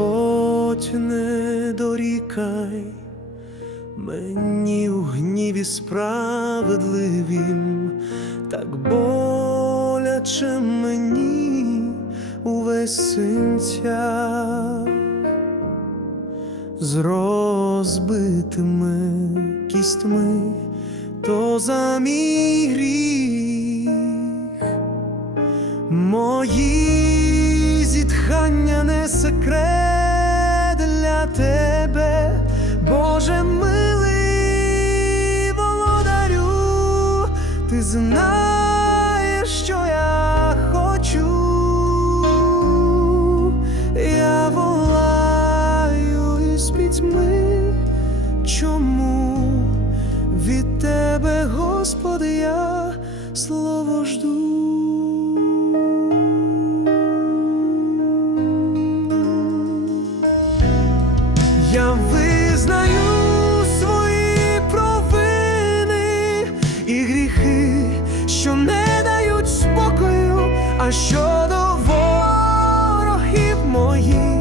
Господь, не дорікай мені у гніві справедливім, так боляче мені увесь синця з розбитими кістьми, то за мій гріх. Мої знаєш, що я хочу. Я волаю із пітьми, чому від тебе, Господи, я слово жду. а щодо ворогів моїх.